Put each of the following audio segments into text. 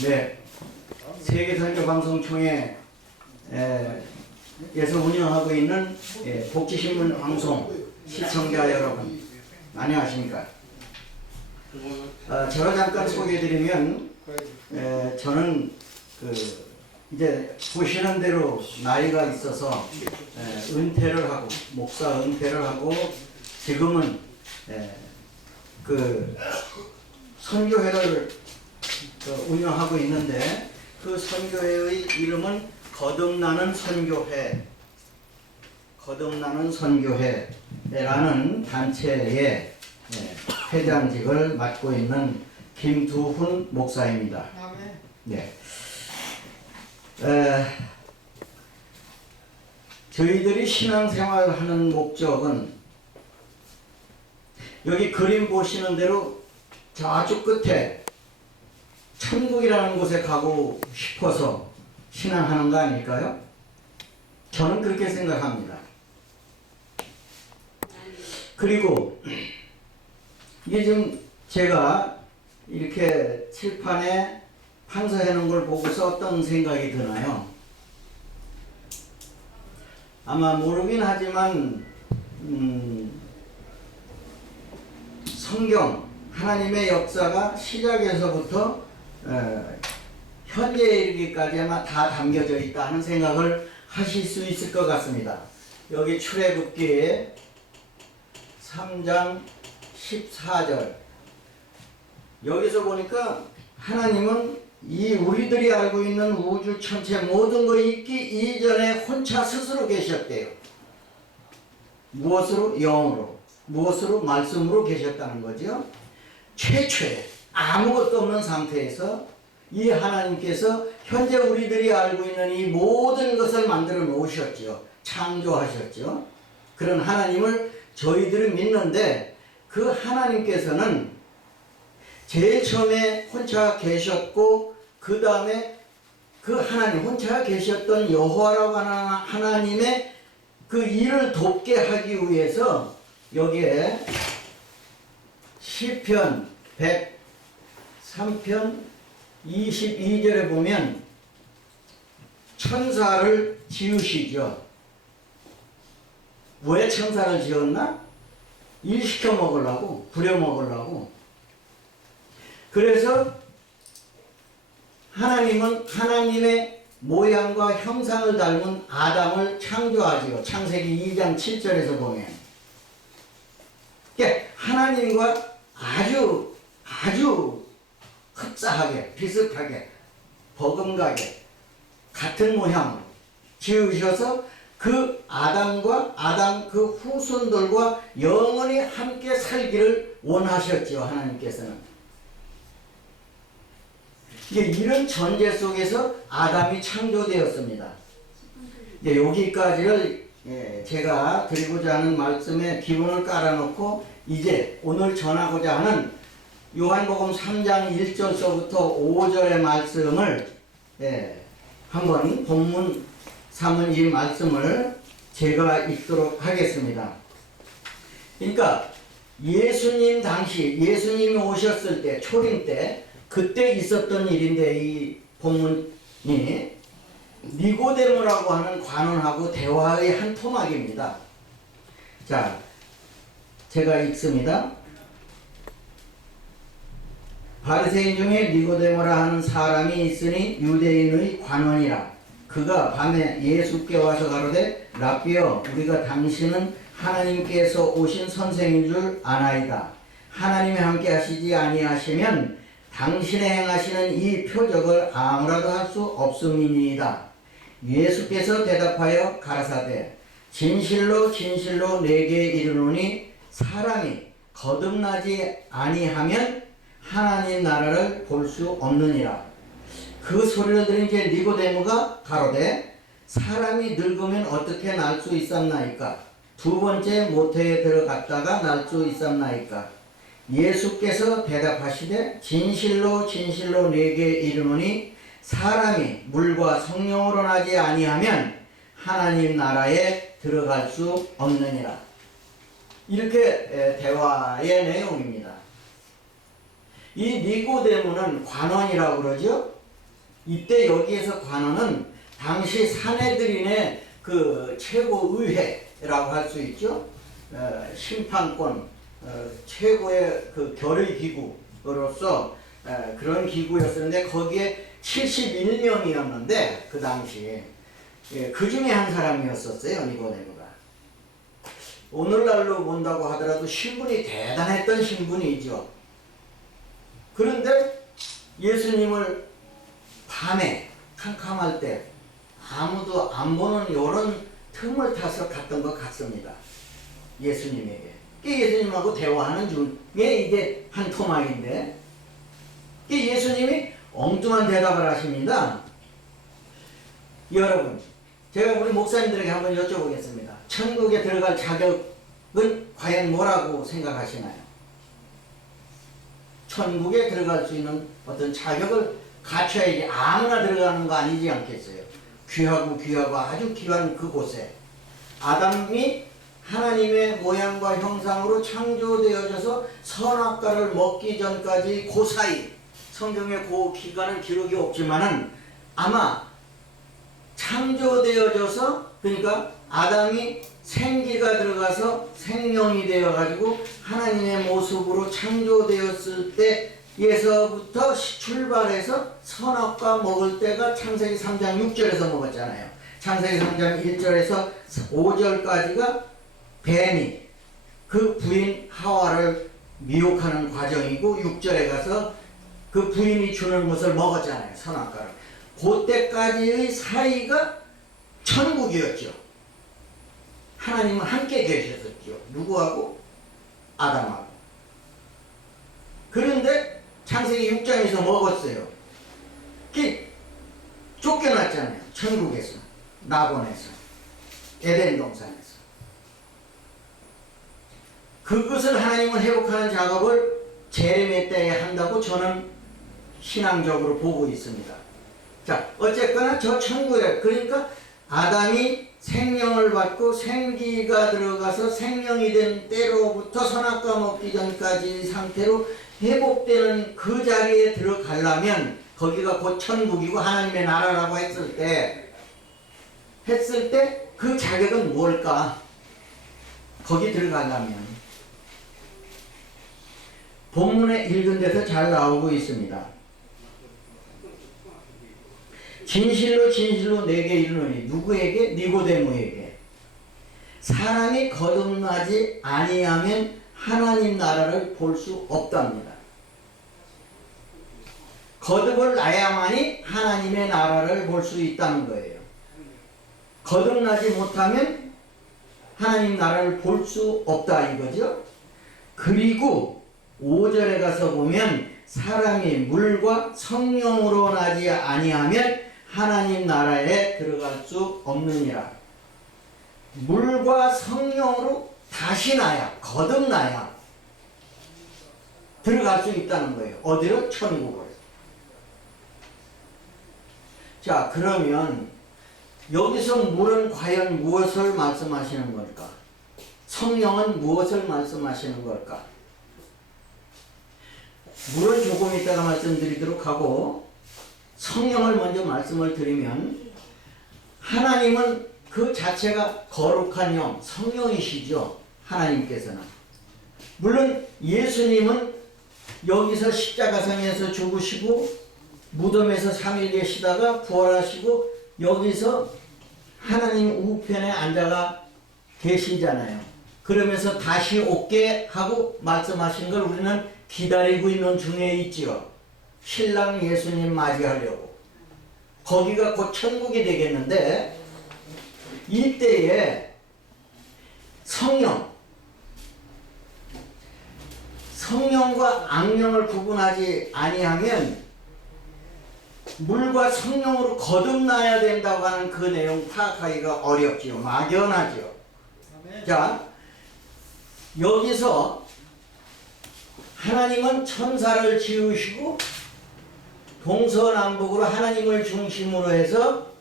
네, 세계선교방송총회 에서 운영하고 있는 복지신문 방송 시청자 여러분, 안녕하십니까? 제가 잠깐 소개해드리면, 저는 이제 보시는 대로 나이가 있어서 은퇴를 하고, 목사 은퇴를 하고, 지금은 선교회를 운영하고 있는데, 그 선교회의 이름은 거듭나는 선교회라는 단체의 회장직을 맡고 있는 김두훈 목사입니다. 네. 저희들이 신앙생활을 하는 목적은 여기 그림 보시는 대로 저쪽 끝에 천국이라는 곳에 가고 싶어서 신앙하는 거 아닐까요? 저는 그렇게 생각합니다. 그리고 이게 지금 제가 이렇게 칠판에 판서해 놓은 걸 보고서 어떤 생각이 드나요? 아마 모르긴 하지만 성경, 하나님의 역사가 시작에서부터 현재에 이르기까지 아마 다 담겨져 있다 하는 생각을 하실 수 있을 것 같습니다. 여기 출애굽기에 3장 14절 여기서 보니까 하나님은 이 우리들이 알고 있는 우주 전체 모든 것이 있기 이전에 혼자 스스로 계셨대요. 무엇으로? 영으로. 무엇으로? 말씀으로 계셨다는 거죠. 최초에 아무것도 없는 상태에서 이 하나님께서 현재 우리들이 알고 있는 이 모든 것을 만들어 놓으셨죠. 창조하셨죠. 그런 하나님을 저희들은 믿는데, 그 하나님께서는 제일 처음에 혼자 계셨고, 그 다음에 그 하나님, 혼자 계셨던 여호와라고 하는 하나님의 그 일을 돕게 하기 위해서 여기에 시편 103편 22절에 보면 천사를 지으시죠. 왜 천사를 지었나? 일 시켜 먹으려고, 부려 먹으려고. 그래서 하나님은 하나님의 모양과 형상을 닮은 아담을 창조하지요. 창세기 2장 7절에서 보면. 그러니까 하나님과 아주 흡사하게, 비슷하게, 버금가게, 같은 모양으로 지으셔서 그 아담과 아담 그 후손들과 영원히 함께 살기를 원하셨지요. 하나님께서는. 이런 전제 속에서 아담이 창조되었습니다. 여기까지를 제가 드리고자 하는 말씀에 기본을 깔아놓고, 이제 오늘 전하고자 하는 요한복음 3장 1절서부터 5절의 말씀을 한번 본문 삼은 이 말씀을 제가 읽도록 하겠습니다. 그러니까 예수님 당시, 예수님이 오셨을 때, 초림 때, 그때 있었던 일인데, 이 본문이 니고데모라고 하는 관원하고 대화의 한 토막입니다. 자, 제가 읽습니다. 바리새인 중에 니고데모라 하는 사람이 있으니 유대인의 관원이라. 그가 밤에 예수께 와서 가로되, 랍비여, 우리가 당신은 하나님께서 오신 선생인 줄 아나이다. 하나님이 함께 하시지 아니하시면 당신의 행하시는 이 표적을 아무라도 할 수 없음이니이다. 예수께서 대답하여 가라사대, 진실로 진실로 내게 이르노니 사람이 거듭나지 아니하면 하나님 나라를 볼 수 없느니라. 그 소리를 들은 이제 니고데모가 가로되, 사람이 늙으면 어떻게 날 수 있었나이까? 두 번째 모태에 들어갔다가 날 수 있었나이까? 예수께서 대답하시되, 진실로 진실로 내게 이르노니 사람이 물과 성령으로 나지 아니하면 하나님 나라에 들어갈 수 없느니라. 이렇게 대화의 내용입니다. 이 니고데모는 관원이라고 그러죠. 이때 여기에서 관원은 당시 사내들인의 그 최고의회라고 할 수 있죠. 심판권 최고의 그 결의 기구로서 그런 기구였었는데 거기에 71명이었는데 그 당시에 그 중에 한 사람이었었어요. 니고데모가. 오늘날로 본다고 하더라도 신분이 대단했던 신분이죠. 그런데 예수님을 밤에 캄캄할 때 아무도 안 보는 이런 틈을 타서 갔던 것 같습니다. 예수님에게. 예수님하고 대화하는 중에 이게 한 토막인데 예수님이 엉뚱한 대답을 하십니다. 여러분, 제가 우리 목사님들에게 한번 여쭤보겠습니다. 천국에 들어갈 자격은 과연 뭐라고 생각하시나요? 천국에 들어갈 수 있는 어떤 자격을 갖춰야지 아무나 들어가는 거 아니지 않겠어요? 귀하고 아주 귀한 그곳에 아담이 하나님의 모양과 형상으로 창조되어져서 선악과를 먹기 전까지 그 사이, 성경에 그 기간은 기록이 없지만은 아마 창조되어져서, 그러니까 아담이 생기가 들어가서 생명이 되어가지고 하나님의 모습으로 창조되었을 때에서부터 출발해서 선악과 먹을 때가 창세기 3장 6절에서 먹었잖아요. 창세기 3장 1절에서 5절까지가 뱀이 그 부인 하와를 미혹하는 과정이고 6절에 가서 그 부인이 주는 것을 먹었잖아요. 선악과를. 그때까지의 사이가 천국이었죠. 하나님은 함께 계셨었죠. 누구하고? 아담하고. 그런데 창세기 6장에서 먹었어요. 쫓겨났잖아요. 천국에서, 낙원에서, 에덴 동산에서. 그것을 하나님은 회복하는 작업을 재림의 때에 한다고 저는 신앙적으로 보고 있습니다. 자, 어쨌거나 저 천국에, 그러니까 아담이 생명을 받고 생기가 들어가서 생명이 된 때로부터 선악과 먹기 전까지 상태로 회복되는 그 자리에 들어가려면 거기가 곧 천국이고 하나님의 나라라고 했을 때 그 자격은 뭘까? 거기 들어가려면 본문에 읽은 데서 잘 나오고 있습니다. 진실로 내게 이르노니. 누구에게? 니고데모에게. 사람이 거듭나지 아니하면 하나님 나라를 볼 수 없답니다. 거듭을 나야만이 하나님의 나라를 볼 수 있다는 거예요. 거듭나지 못하면 하나님 나라를 볼 수 없다 이거죠. 그리고 5절에 가서 보면 사람이 물과 성령으로 나지 아니하면 하나님 나라에 들어갈 수 없느니라. 물과 성령으로 다시 나야, 거듭나야 들어갈 수 있다는 거예요. 어디로? 천국으로. 자, 그러면 여기서 물은 과연 무엇을 말씀하시는 걸까? 성령은 무엇을 말씀하시는 걸까? 물은 조금 이따가 말씀드리도록 하고 성령을 먼저 말씀을 드리면 하나님은 그 자체가 거룩한 영, 성령이시죠. 하나님께서는. 물론 예수님은 여기서 십자가상에서 죽으시고 무덤에서 3일 계시다가 부활하시고 여기서 하나님 우편에 앉아가 계시잖아요. 그러면서 다시 올게 하고 말씀하신 걸 우리는 기다리고 있는 중에 있지요. 신랑 예수님 맞이하려고. 거기가 곧 천국이 되겠는데 이때에 성령과 악령을 구분하지 아니하면 물과 성령으로 거듭나야 된다고 하는 그 내용 파악하기가 어렵지요. 막연하지요. 자, 여기서 하나님은 천사를 지으시고 동서남북으로 하나님을 중심으로 해서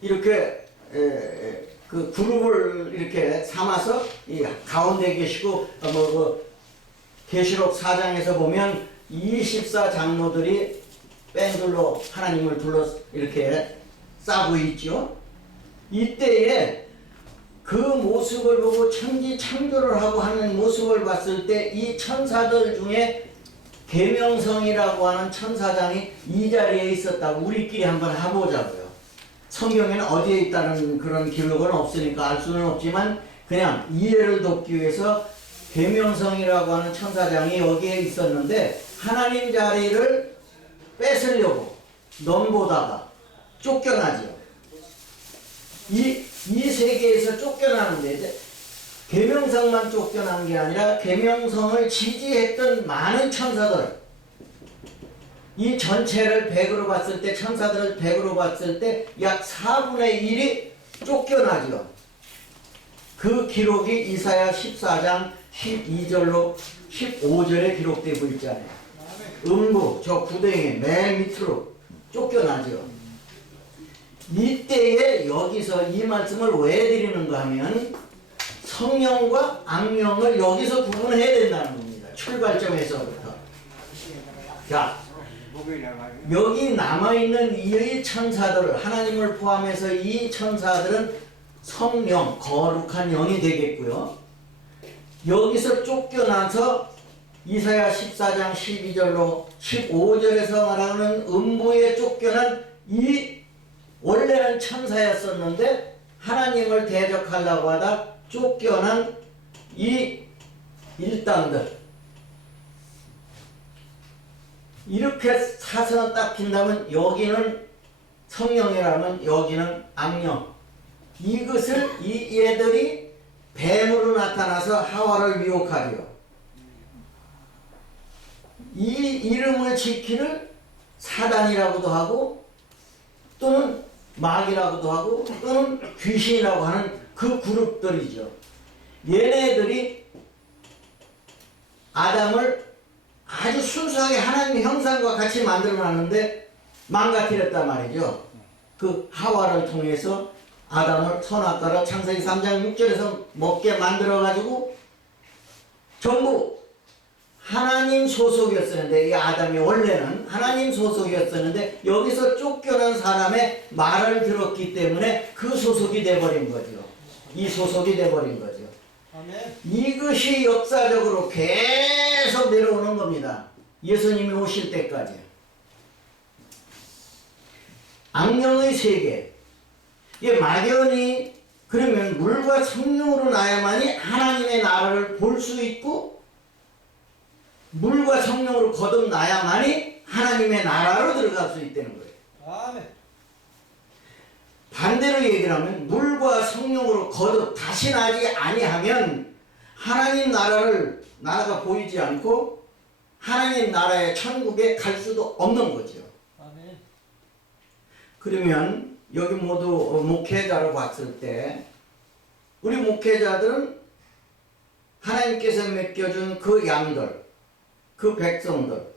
이렇게 그 그룹을 이렇게 삼아서 이 가운데 계시고 계시록 4장에서 보면 24장로들이 밴들로 하나님을 둘러 이렇게 싸고 있죠. 이때에 그 모습을 보고 천지 창조를 하고 하는 모습을 봤을 때 이 천사들 중에 계명성이라고 하는 천사장이 이 자리에 있었다고 우리끼리 한번 해보자고요. 성경에는 어디에 있다는 그런 기록은 없으니까 알 수는 없지만 그냥 이해를 돕기 위해서 계명성이라고 하는 천사장이 여기에 있었는데 하나님 자리를 뺏으려고 넘보다가 쫓겨나죠. 이 세계에서 쫓겨나는데 이제 계명성만 쫓겨난 게 아니라 계명성을 지지했던 많은 천사들, 이 전체를 100으로 봤을 때 천사들을 100으로 봤을 때 약 4분의 1이 쫓겨나죠. 그 기록이 이사야 14장 12절로 15절에 기록되고 있잖아요. 음부 저 구덩이 맨 밑으로 쫓겨나죠. 이때에 여기서 이 말씀을 왜 드리는가 하면 성령과 악령을 여기서 구분해야 된다는 겁니다. 출발점에서부터. 자, 여기 남아있는 이 천사들, 하나님을 포함해서 이 천사들은 성령, 거룩한 영이 되겠고요. 여기서 쫓겨나서 이사야 14장 12절로 15절에서 말하는 음부에 쫓겨난 이 원래는 천사였었는데 하나님을 대적하려고 하다 쫓겨난 이 일당들, 이렇게 사선을 딱 핀다면 여기는 성령이라면 여기는 악령, 이것을 이 얘들이 뱀으로 나타나서 하와를 유혹하려 이 이름을 지키는 사단이라고도 하고 또는 마귀라고도 하고 또는 귀신이라고 하는 그 그룹들이죠. 얘네들이 아담을 아주 순수하게 하나님의 형상과 같이 만들어놨는데 망가뜨렸단 말이죠. 그 하와를 통해서 아담을 선악과를 창세기 3장 6절에서 먹게 만들어가지고 전부 하나님 소속이었었는데 이 아담이 원래는 하나님 소속이었었는데 여기서 쫓겨난 사람의 말을 들었기 때문에 그 소속이 돼버린 거죠. 이 소속이 돼버린 거죠. 아멘. 이것이 역사적으로 계속 내려오는 겁니다. 예수님이 오실 때까지. 악령의 세계. 이게 막연히 그러면 물과 성령으로 나야만이 하나님의 나라를 볼 수 있고 물과 성령으로 거듭나야만이 하나님의 나라로 들어갈 수 있다는 거예요. 아멘. 반대로 얘기를 하면 물과 성령으로 거듭 다시 나지 아니하면 하나님 나라가 보이지 않고 하나님 나라의 천국에 갈 수도 없는 거죠. 아멘. 그러면 여기 모두 목회자로 봤을 때 우리 목회자들은 하나님께서 맡겨준 그 양들, 그 백성들,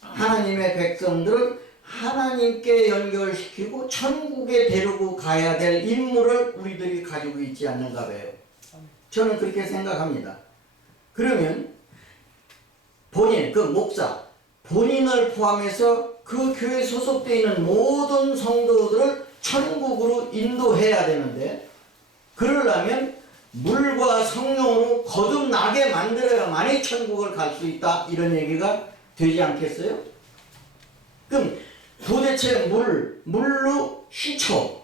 하나님의 백성들을 하나님께 연결시키고 천국에 데리고 가야 될 임무를 우리들이 가지고 있지 않는가 봐요. 저는 그렇게 생각합니다. 그러면 본인, 그 목사, 본인을 포함해서 그 교회에 소속되어 있는 모든 성도들을 천국으로 인도해야 되는데 그러려면 물과 성령으로 거듭나게 만들어야만이 천국을 갈 수 있다 이런 얘기가 되지 않겠어요? 그럼 도대체 물로 시초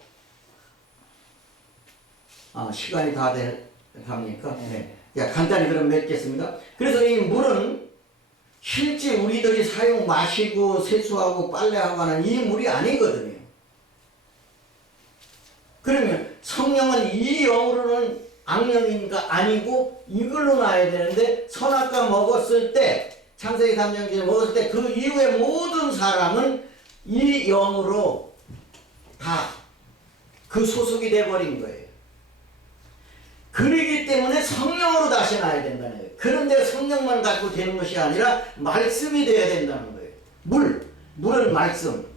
시간이 다 갑니까? 네. 야, 간단히 그럼 맺겠습니다. 그래서 이 물은 실제 우리들이 마시고 세수하고 빨래하고 하는 이 물이 아니거든요. 그러면 성령은 이 영으로는 악령인가 아니고 이걸로 나야 되는데 선악과 먹었을 때 창세기 3장 먹었을 때 그 이후에 모든 사람은 이 영으로 다 그 소속이 돼버린 거예요. 그러기 때문에 성령으로 다시 나야 된다는 거예요. 그런데 성령만 갖고 되는 것이 아니라 말씀이 되어야 된다는 거예요. 물은 말씀.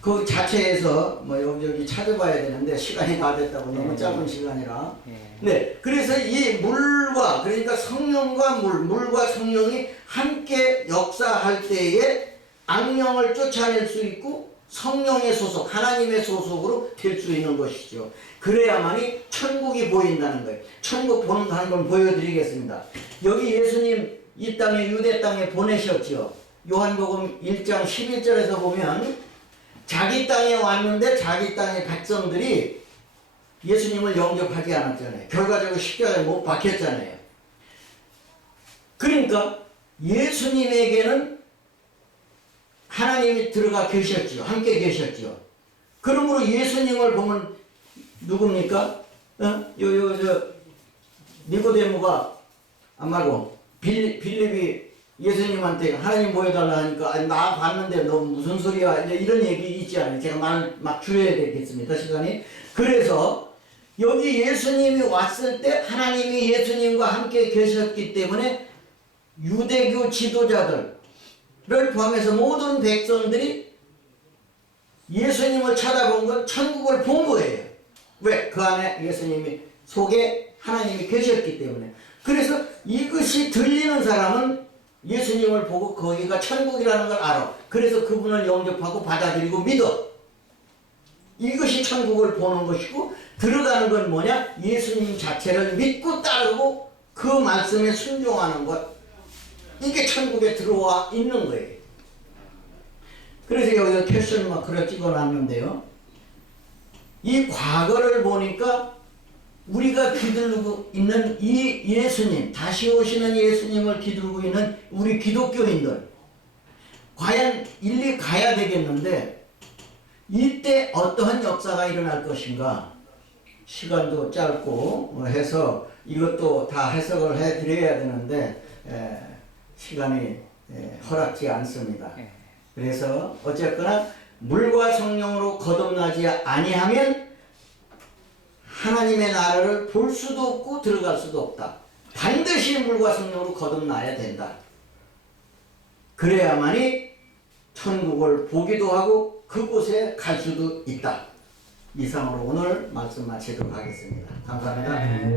그 자체에서 뭐 여기 찾아봐야 되는데 시간이 다 됐다고 너무 짧은 시간이라. 네, 그래서 이 물과 그러니까 성령과 물과 성령이 함께 역사할 때에 악령을 쫓아낼 수 있고 성령의 소속, 하나님의 소속으로 될 수 있는 것이죠. 그래야만이 천국이 보인다는 거예요. 천국 보는다는 걸 보여드리겠습니다. 여기 예수님 이 땅에 유대 땅에 보내셨죠. 요한복음 1장 11절에서 보면 자기 땅에 왔는데 자기 땅의 백성들이 예수님을 영접하지 않았잖아요. 결과적으로 십자가에 못 박혔잖아요. 그러니까 예수님에게는 하나님이 들어가 계셨죠. 함께 계셨죠. 그러므로 예수님을 보면 누굽니까? 니고데모가 아마도 빌립이 예수님한테 하나님 보여달라 하니까 아니, 나 봤는데 너 무슨 소리야 이제 이런 얘기 있지 않아요. 제가 말 막 줄여야 되겠습니다. 시간이. 그래서 여기 예수님이 왔을 때 하나님이 예수님과 함께 계셨기 때문에 유대교 지도자들을 포함해서 모든 백성들이 예수님을 쳐다본 건 천국을 본 거예요. 왜? 그 안에 예수님이 속에 하나님이 계셨기 때문에. 그래서 이것이 들리는 사람은 예수님을 보고 거기가 천국이라는 걸 알아. 그래서 그분을 영접하고 받아들이고 믿어. 이것이 천국을 보는 것이고, 들어가는 건 뭐냐? 예수님 자체를 믿고 따르고 그 말씀에 순종하는 것. 이게 천국에 들어와 있는 거예요. 그래서 여기서 캐션 마크를 찍어놨는데요. 이 과거를 보니까 우리가 기들고 있는 이 예수님, 다시 오시는 예수님을 기들고 있는 우리 기독교인들, 과연 일리 가야 되겠는데 이때 어떠한 역사가 일어날 것인가? 시간도 짧고 해서 이것도 다 해석을 해드려야 되는데 시간이 허락지 않습니다. 그래서 어쨌거나 물과 성령으로 거듭나지 아니하면 하나님의 나라를 볼 수도 없고 들어갈 수도 없다. 반드시 물과 성령으로 거듭나야 된다. 그래야만이 천국을 보기도 하고 그곳에 갈 수도 있다. 이상으로 오늘 말씀 마치도록 하겠습니다. 감사합니다.